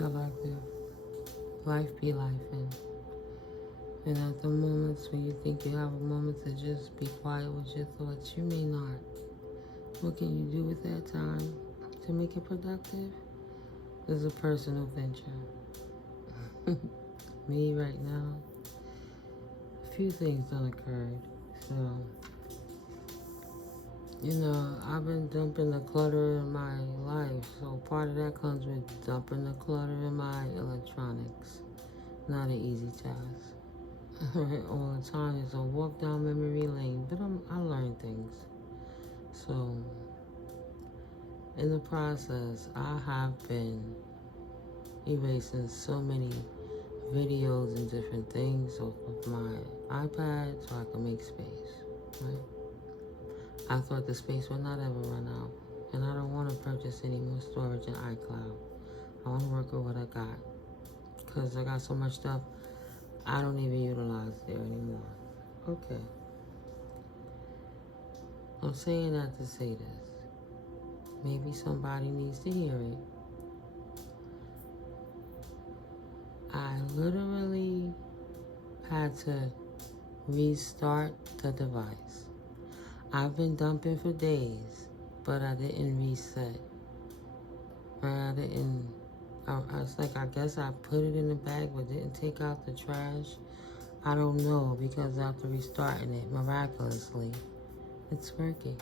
collective. Life be life, and at the moments when you think you have a moment to just be quiet with your thoughts, you may not. What can you do with that time to make it productive? Is a personal venture. Me right now, a few things done occurred. So, I've been dumping the clutter in my life. So part of that comes with dumping the clutter in my electronics. Not an easy task. All the time, it's a walk down memory lane, but I learn things. So, in the process, I have been erasing so many videos and different things off of my iPad so I can make space, right? I thought the space would not ever run out, and I don't want to purchase any more storage in iCloud. I want to work with what I got, because I got so much stuff I don't even utilize there anymore. Okay. I'm saying that to say this. Maybe somebody needs to hear it. I literally had to restart the device. I've been dumping for days, but I didn't reset. It's like, I guess I put it in the bag but didn't take out the trash. I don't know, because after restarting it, miraculously, it's working.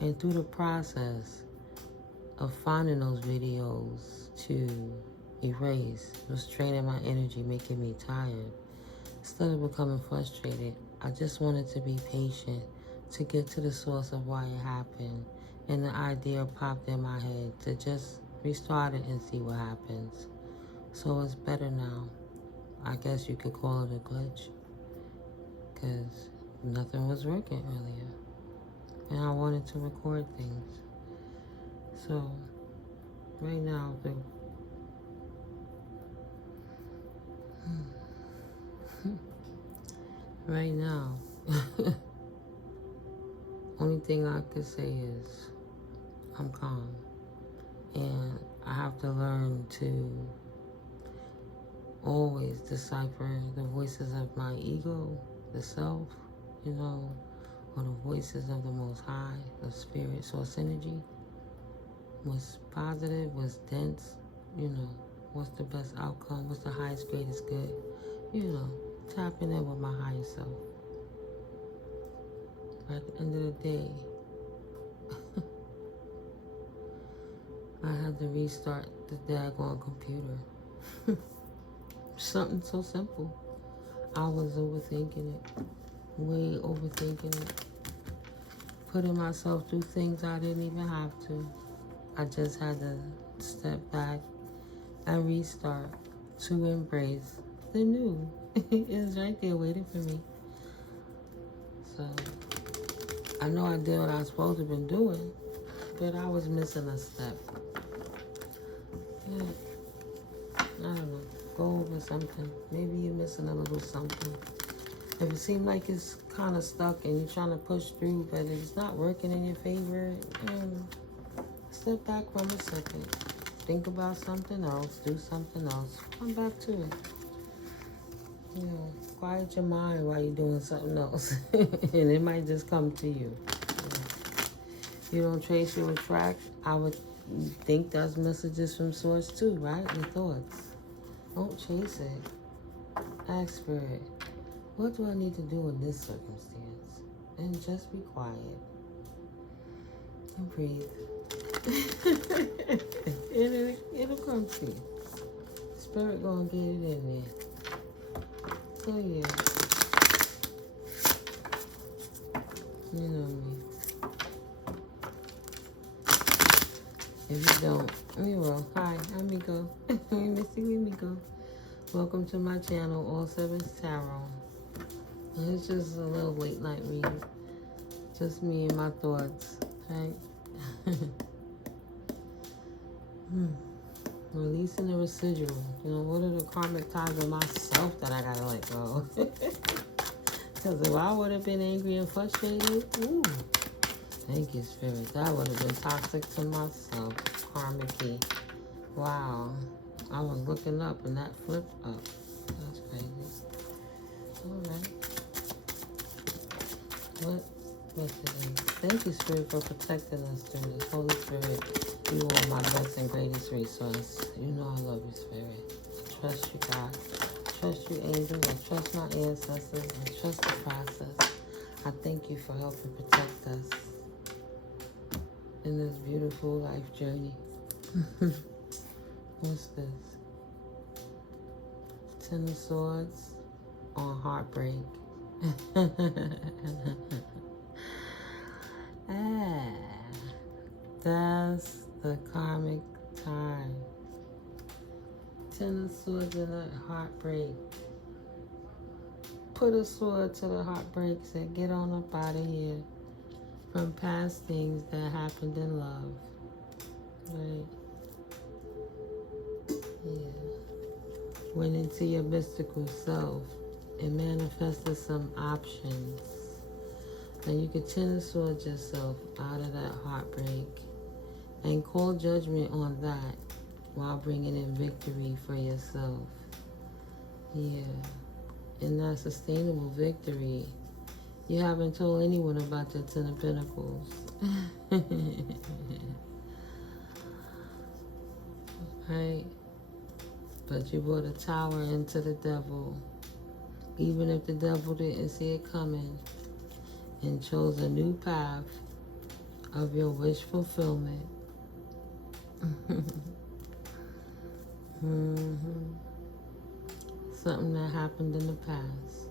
And through the process of finding those videos to erase, was draining my energy, making me tired. Instead of becoming frustrated, I just wanted to be patient to get to the source of why it happened. And the idea popped in my head to just restart it and see what happens. So it's better now. I guess you could call it a glitch, because nothing was working earlier. And I wanted to record things. So right now, right now, only thing I could say is I'm calm. And I have to learn to always decipher the voices of my ego, the self, or the voices of the Most High, the Spirit, Source Energy. What's positive, what's dense, what's the best outcome, what's the highest, greatest good, tapping in with my higher self. But at the end of the day, I had to restart the daggone computer. Something so simple. I was overthinking it. Way overthinking it. Putting myself through things I didn't even have to. I just had to step back and restart to embrace the new. It's right there waiting for me. So, I know I did what I was supposed to have been doing, but I was missing a step. Yeah. I don't know. Go over something. Maybe you're missing a little something. If it seems like it's kind of stuck and you're trying to push through, but it's not working in your favor, step back from a second. Think about something else. Do something else. Come back to it. Quiet your mind while you're doing something else. And it might just come to you. You don't trace your track. I would think that's messages from source too, right? Your thoughts. Don't chase it. Ask for it. What do I need to do in this circumstance? And just be quiet. And breathe. It'll come to you. Spirit gonna get it in there. So yeah. You know me. If you don't, you will. Hi, I'm Miko. Missy Miko. Welcome to my channel, All Sevens Tarot. It's just a little late night reading. Just me and my thoughts, right? Releasing the residual. What are the karmic ties of myself that I gotta let go? Because if I would have been angry and frustrated, thank you, Spirit. That would have been toxic to myself. Karmic-y. Wow. I was looking up and that flipped up. That's crazy. Alright. What's it? Thank you, Spirit, for protecting us through this. Holy Spirit, you are my best and greatest resource. You know I love you, Spirit. I trust you, God. I trust you, angels. I trust my ancestors. I trust the process. I thank you for helping protect us in this beautiful life journey. What's this? Ten of Swords on heartbreak. That's the karmic time. Ten of Swords in a heartbreak. Put a sword to the heartbreak. Said, get on up out of here from past things that happened in love. Right? Yeah. Went into your mystical self and manifested some options. And you could Ten of Swords yourself out of that heartbreak and call judgment on that while bringing in victory for yourself. Yeah. And that sustainable victory. You haven't told anyone about your Ten of Pentacles. Right? But you brought a tower into the devil. Even if the devil didn't see it coming. And chose a new path of your wish fulfillment. Something that happened in the past.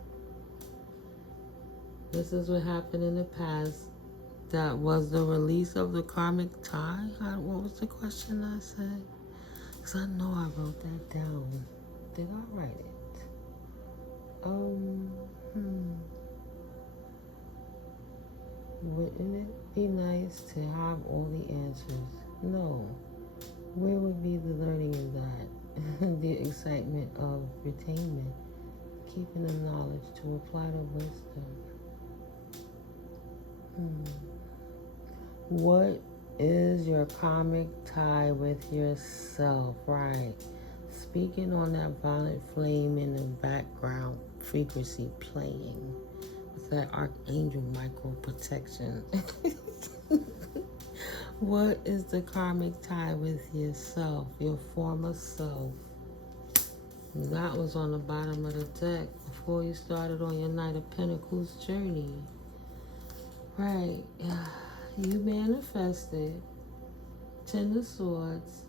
This is what happened in the past. That was the release of the karmic tie. What was the question I said? Because I know I wrote that down. Did I write it? Wouldn't it be nice to have all the answers? No. Where would be the learning in that? The excitement of retainment. Keeping the knowledge to apply the wisdom. What is your karmic tie with yourself? Right. Speaking on that violet flame in the background, frequency playing. With that archangel micro protection. What is the karmic tie with yourself, your former self? That was on the bottom of the deck before you started on your Knight of Pentacles journey. Right. You manifested Ten of Swords,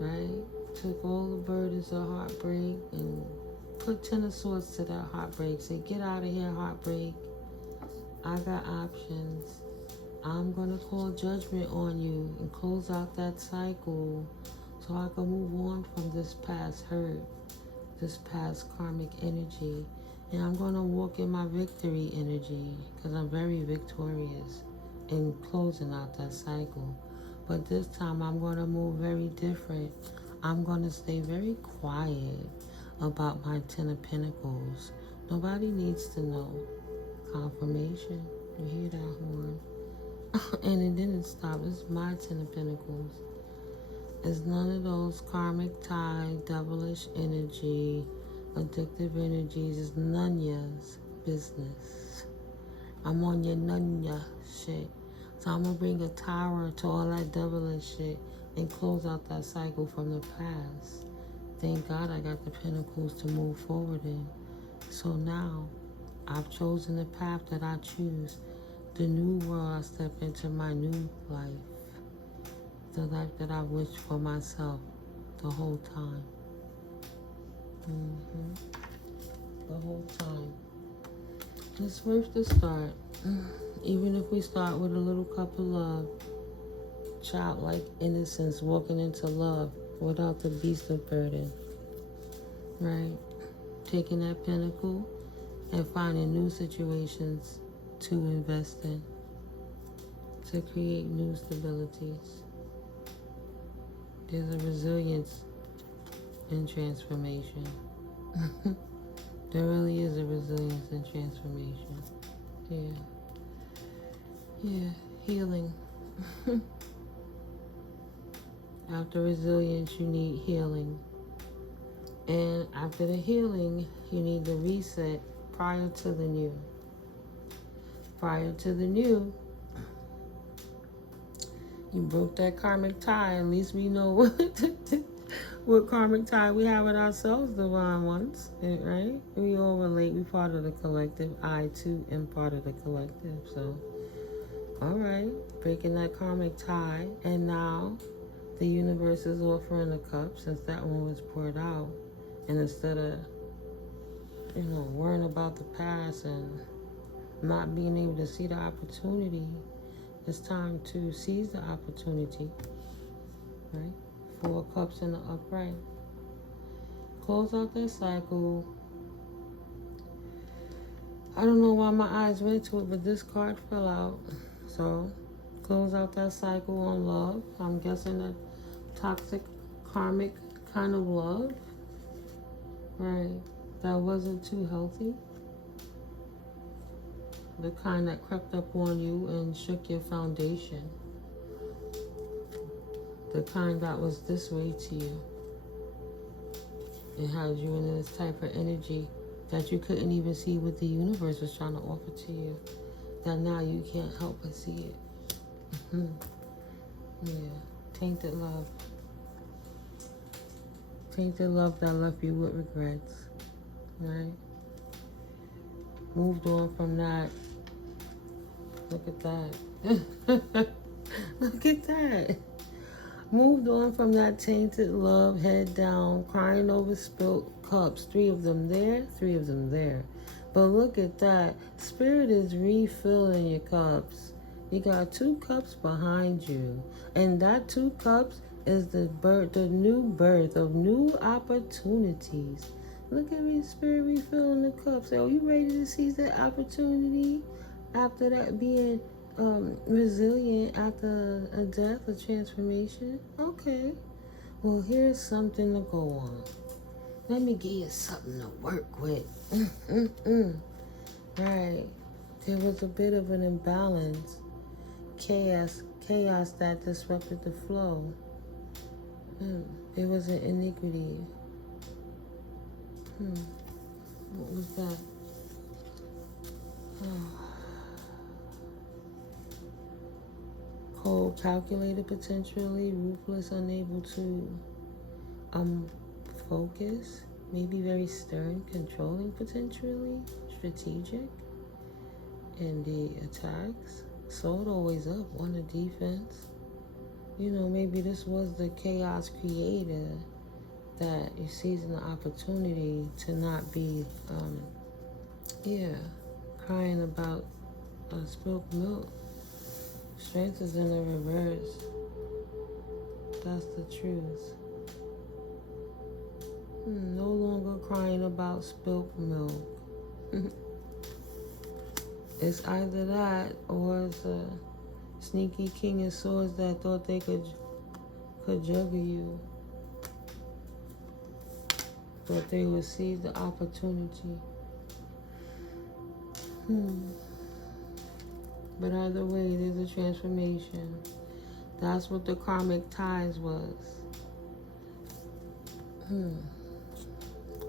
right? Took all the burdens of heartbreak and put Ten of Swords to that heartbreak. Say, get out of here, heartbreak. I got options. I'm going to call judgment on you and close out that cycle so I can move on from this past hurt, this past karmic energy. And I'm going to walk in my victory energy because I'm very victorious in closing out that cycle. But this time I'm going to move very different. I'm going to stay very quiet about my Ten of Pentacles. Nobody needs to know. Confirmation. You hear that horn? And it didn't stop. It's my Ten of Pentacles. It's none of those karmic tie, devilish energy, addictive energies. It's none ya's business. I'm on your none ya shit. So I'm going to bring a tower to all that devilish shit and close out that cycle from the past. Thank God I got the Pentacles to move forward in. So now I've chosen the path that I choose. The new world I step into, my new life. The life that I wished for myself the whole time. The whole time. It's worth the start. Even if we start with a little cup of love. Childlike innocence, walking into love without the beast of burden. Right? Taking that pentacle and finding new situations to invest in, to create new stabilities. There's a resilience in transformation. There really is a resilience in transformation. Yeah, healing. After resilience, you need healing. And after the healing, you need the reset prior to the new. Prior to the new, you broke that karmic tie. At least we know what karmic tie we have with ourselves, divine ones, right? We all relate. We part of the collective. I, too, am part of the collective. So, all right, breaking that karmic tie. And now the universe is offering a cup since that one was poured out. And instead of, worrying about the past and not being able to see the opportunity, it's time to seize the opportunity, right? 4 cups in the upright. Close out that cycle. I don't know why my eyes went to it, but this card fell out. So, close out that cycle on love. I'm guessing that toxic, karmic kind of love, right? That wasn't too healthy. The kind that crept up on you and shook your foundation. The kind that was this way to you. It had you in this type of energy that you couldn't even see what the universe was trying to offer to you. That now you can't help but see it. Yeah. Tainted love. Tainted love that left you with regrets. Right? Moved on from that. Look at that. Look at that. Moved on from that tainted love, head down, crying over spilt cups. 3 of them there, 3 of them there. But look at that. Spirit is refilling your cups. You got 2 cups behind you. And that 2 cups is the new birth of new opportunities. Look at me, Spirit refilling the cups. Are you ready to seize that opportunity after that being resilient after a death, a transformation? Okay. Well, here's something to go on. Let me give you something to work with. Right. There was a bit of an imbalance. Chaos that disrupted the flow. There was an iniquity. What was that? Cold, calculated potentially, ruthless, unable to focus, maybe very stern, controlling potentially, strategic in the attacks. Sword always up on the defense. Maybe this was the chaos creator that is seizing the opportunity to not be, crying about spilled milk. Strength is in the reverse. That's the truth. No longer crying about spilled milk. It's either that or it's a sneaky king of swords that thought they could juggle you. Thought they would seize the opportunity. But either way, there's a transformation. That's what the karmic ties was.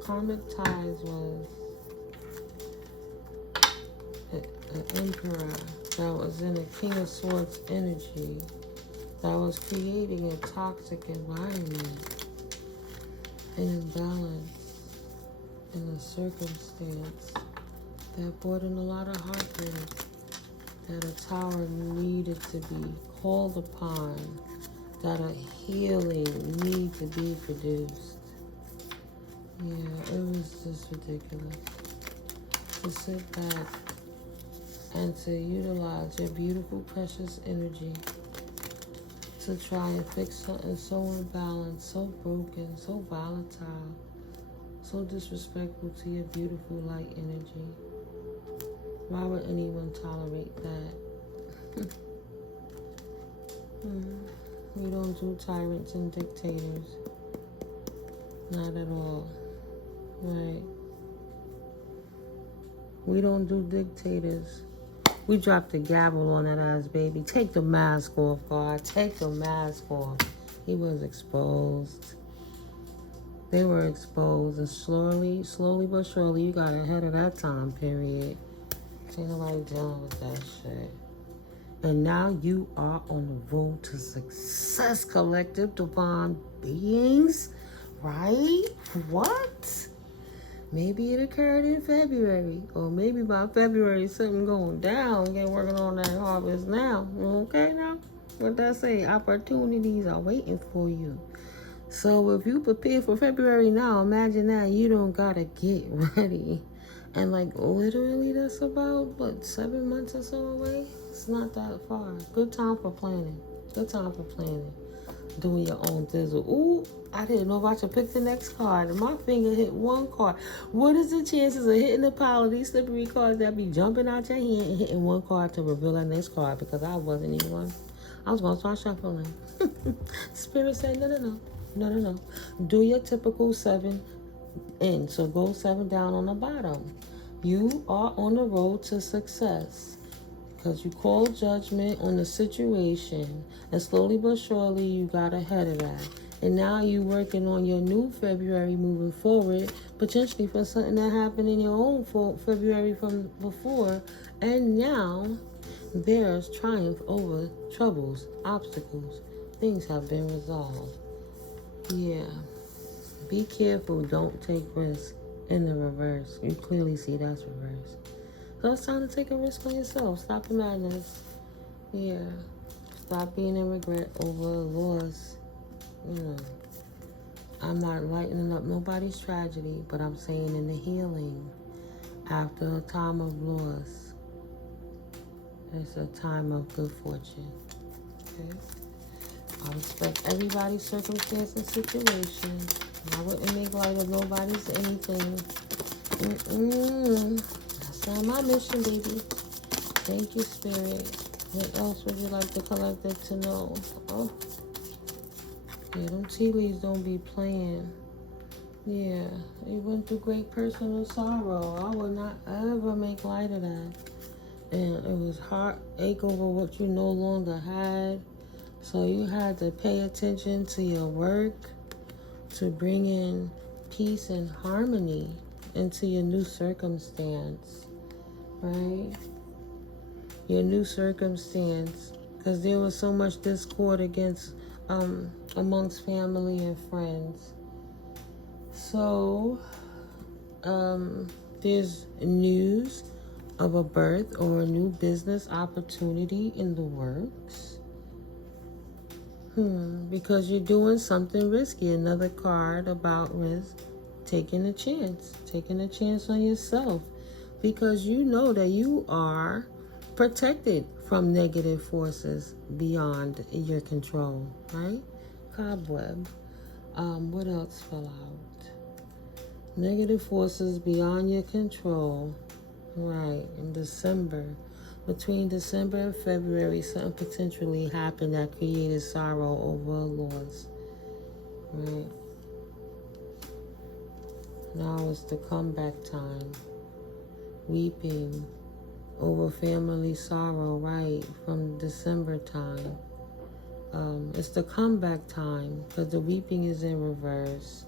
Karmic ties was an emperor that was in a king of swords energy that was creating a toxic environment, an imbalance in a circumstance that brought in a lot of heartbreak, that a tower needed to be called upon, that a healing need to be produced. Yeah, it was just ridiculous. To sit back and to utilize your beautiful, precious energy to try and fix something so imbalanced, so broken, so volatile, so disrespectful to your beautiful light energy. Why would anyone tolerate that? We don't do tyrants and dictators. Not at all. Right? We don't do dictators. We drop the gavel on that ass, baby. Take the mask off, God. Take the mask off. He was exposed. They were exposed, and slowly but surely, you got ahead of that time period. Ain't nobody dealing with that shit. And now you are on the road to success, collective divine beings, right? What? Maybe it occurred in February, or maybe by February something going down. Get working on that harvest now. Okay now? What that say? Opportunities are waiting for you. So if you prepare for February now, imagine that you don't gotta get ready. And like literally that's about, what, 7 months or so away? It's not that far. Good time for planning. Good time for planning. Doing your own thizzle. Ooh, I didn't know if I should pick the next card. And my finger hit one card. What is the chances of hitting the pile of these slippery cards that be jumping out your hand and hitting one card to reveal that next card? Because I wasn't even one. I was going to start shuffling. Spirit said, no. Do your typical 7 in. So go 7 down on the bottom. You are on the road to success. Because you called judgment on the situation, and slowly but surely you got ahead of that. And now you working on your new February moving forward, potentially for something that happened in your own February from before. And now there's triumph over troubles, obstacles. Things have been resolved. Yeah. Be careful. Don't take risks. In the reverse. You clearly see that's reverse. So it's time to take a risk on yourself. Stop the madness. Yeah. Stop being in regret over a loss. You know. I'm not lightening up nobody's tragedy, but I'm saying in the healing, after a time of loss, it's a time of good fortune. Okay? I respect everybody's circumstance and situation. I wouldn't make light of nobody's anything. That's not my mission, baby. Thank you, Spirit. What else would you like the collective to know? Oh. Yeah, them tea leaves don't be playing. Yeah, you went through great personal sorrow. I would not ever make light of that. And it was heartache over what you no longer had. So you had to pay attention to your work to bring in peace and harmony into your new circumstance, right? Your new circumstance, because there was so much discord against amongst family and friends. So there's news of a birth or a new business opportunity in the works. Because you're doing something risky. Another card about risk. Taking a chance on yourself, because you know that you are protected from negative forces beyond your control, right? Cobweb. What else fell out? Negative forces beyond your control, right? In December, between December and February, something potentially happened that created sorrow over a loss, right? Now it's the comeback time. Weeping over family sorrow, right, from December time. It's the comeback time, because the weeping is in reverse.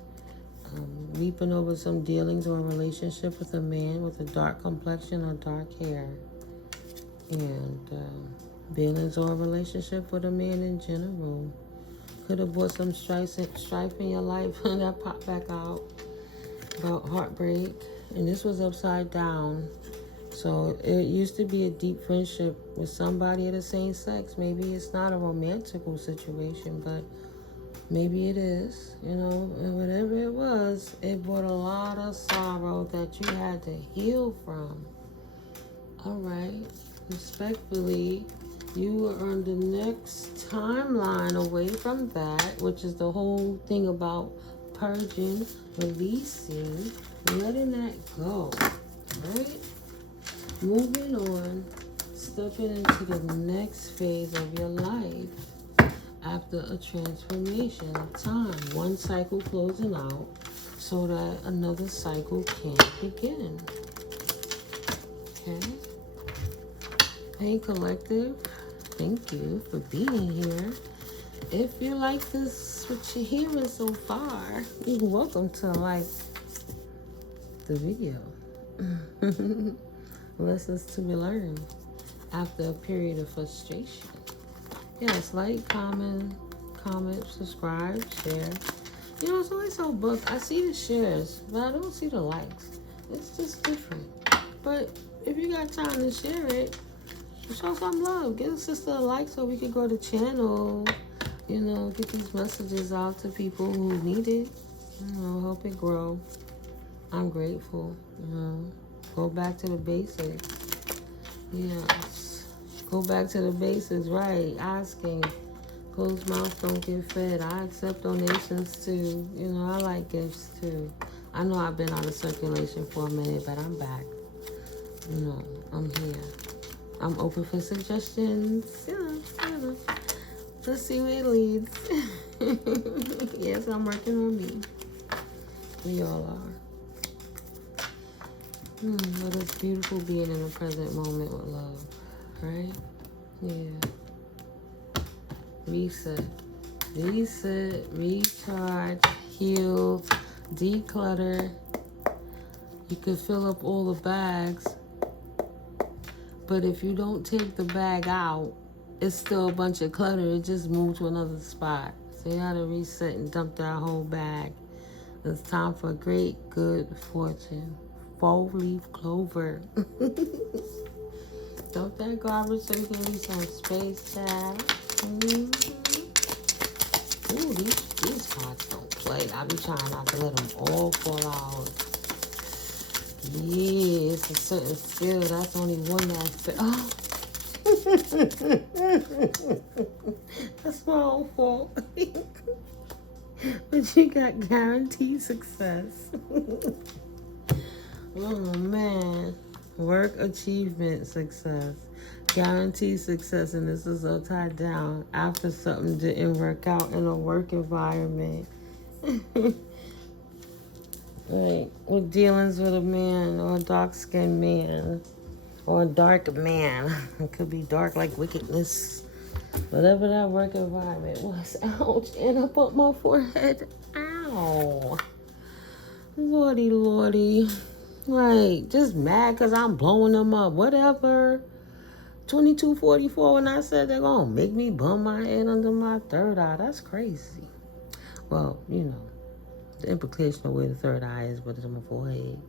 Weeping over some dealings or a relationship with a man with a dark complexion or dark hair. And dealings or a relationship with a man in general. Could have brought some strife in your life and that popped back out. About heartbreak, and this was upside down. So it used to be a deep friendship with somebody of the same sex. Maybe it's not a romantical situation, but maybe it is, you know. And whatever it was, it brought a lot of sorrow that you had to heal from. All right, respectfully, you are on the next timeline away from that, which is the whole thing about purging, releasing, letting that go, right? Moving on, stepping into the next phase of your life after a transformation of time. One cycle closing out so that another cycle can begin. Okay? Hey, collective, thank you for being here. If you like this, what you're hearing so far, you're welcome to like the video. Lessons to be learned after a period of frustration. Yes, like, comment, subscribe, share. You know, it's always so book. I see the shares, but I don't see the likes. It's just different. But if you got time to share it, show some love. Give a sister a like so we can grow the channel. You know, get these messages out to people who need it. You know, help it grow. I'm grateful. You know, go back to the basics. Yes. Go back to the basics, right? Asking. Closed mouths don't get fed. I accept donations too. You know, I like gifts too. I know I've been out of circulation for a minute, but I'm back. You know, I'm here. I'm open for suggestions. You know. Let's see where it leads. Yes, I'm working on me. We all are. But it's beautiful being in the present moment with love, right? Yeah. Reset, recharge, heal, declutter. You could fill up all the bags, but if you don't take the bag out, it's still a bunch of clutter. It just moved to another spot. So you gotta reset and dump that whole bag. It's time for great good fortune. 4-leaf clover. Dump that garbage so you can leave some space, child. Ooh, these pots don't play. I be trying not to let them all fall out. Yeah, it's a certain skill. That's only one that oh. That's my own fault. But you got guaranteed success. Oh man. Work achievement success. Guaranteed success, and this is all tied down after something didn't work out in a work environment. Like with dealings with a man or a dark-skinned man or a dark man. It could be dark like wickedness. Whatever that work environment was. Ouch. And up on my forehead. Ow. Lordy, lordy. Like, just mad because I'm blowing them up. Whatever. 2244 when I said they're going to make me bump my head under my third eye. That's crazy. Well, you know, the implication of where the third eye is, but it's on my forehead,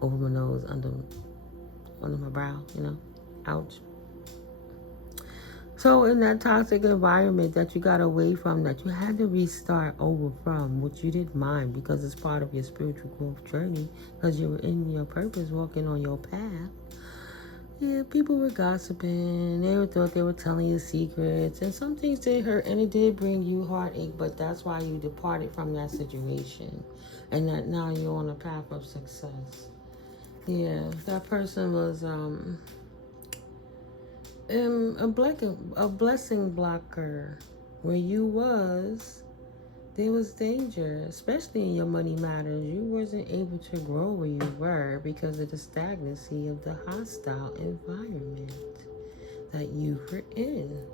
over my nose, under my brow, you know. Ouch. So in that toxic environment that you got away from, that you had to restart over from, which you didn't mind because it's part of your spiritual growth journey, because you were in your purpose, walking on your path. Yeah, people were gossiping. They thought they were telling you secrets. And some things did hurt, and it did bring you heartache, but that's why you departed from that situation. And that now you're on a path of success. Yeah, that person was a blessing blocker. Where you was, there was danger, especially in your money matters. You wasn't able to grow where you were because of the stagnancy of the hostile environment that you were in.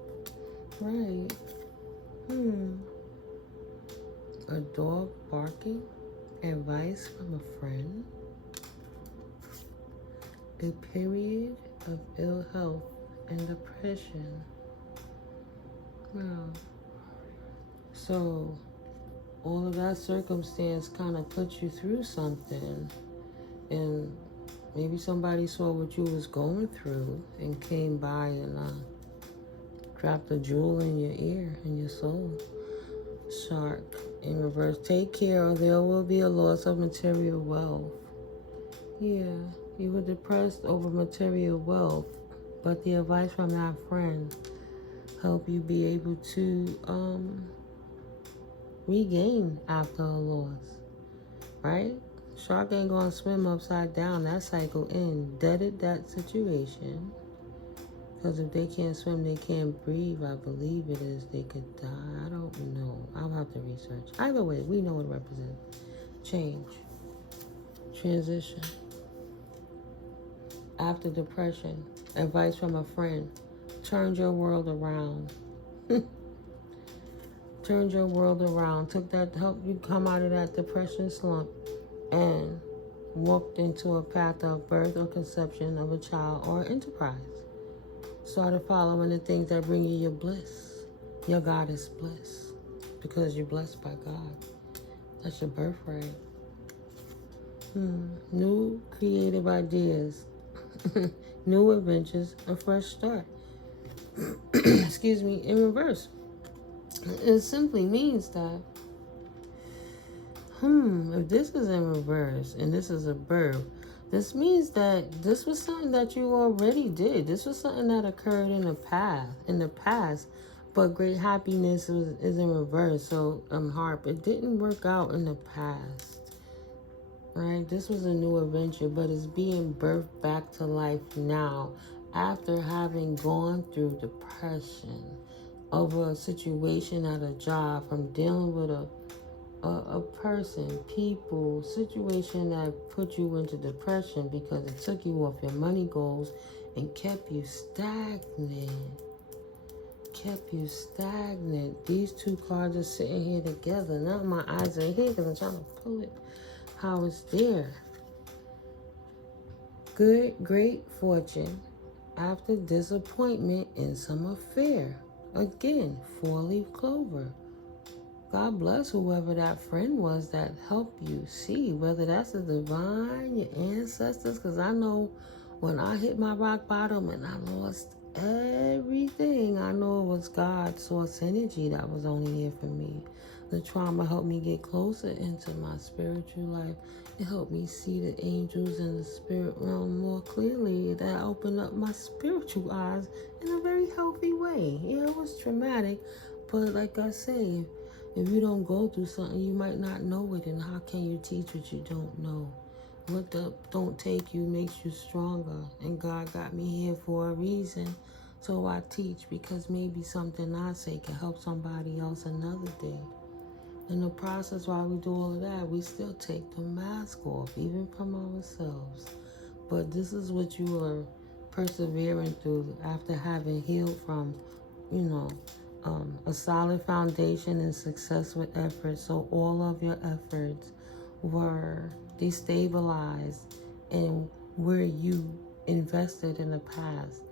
Right. A dog barking, advice from a friend, a period of ill health and depression. Wow. So all of that circumstance kind of put you through something, and maybe somebody saw what you was going through and came by and dropped a jewel in your ear, in your soul. Shark in reverse. Take care or there will be a loss of material wealth. Yeah, you were depressed over material wealth, but the advice from that friend helped you be able to regain after a loss, right? Shark ain't gonna swim upside down. That cycle deaded that situation. Because if they can't swim, they can't breathe. I believe it is. They could die. I don't know. I'll have to research. Either way, we know what it represents. Change. Transition. After depression. Advice from a friend. Turned your world around. turned your world around, helped you come out of that depression slump, and walked into a path of birth or conception of a child or enterprise. Started following the things that bring you your bliss, your goddess bliss, because you're blessed by God. That's your birthright. New creative ideas, new adventures, a fresh start. Excuse me, in reverse. It simply means that, if this is in reverse and this is a birth, this means that this was something that you already did. This was something that occurred in the past, but great happiness is in reverse. So, harp, it didn't work out in the past. Right? This was a new adventure, but it's being birthed back to life now after having gone through depression over a situation at a job, from dealing with a person, people, situation that put you into depression because it took you off your money goals and kept you stagnant. These two cards are sitting here together. Now my eyes are here because I'm trying to pull it how it's there. Great fortune after disappointment in some affair. Again, 4-leaf clover. God bless whoever that friend was that helped you see, whether that's the divine, your ancestors, because I know when I hit my rock bottom and I lost everything, I know it was God's source energy that was only there for me. The trauma helped me get closer into my spiritual life. It helped me see the angels and the spirit realm more clearly. That opened up my spiritual eyes in a very healthy way. Yeah, it was traumatic, but like I say, if you don't go through something, you might not know it. And how can you teach what you don't know? What don't take you makes you stronger. And God got me here for a reason. So I teach, because maybe something I say can help somebody else another day. In the process, while we do all of that, we still take the mask off, even from ourselves. But this is what you are persevering through after having healed from, a solid foundation and success with effort. So all of your efforts were destabilized, and where you invested in the past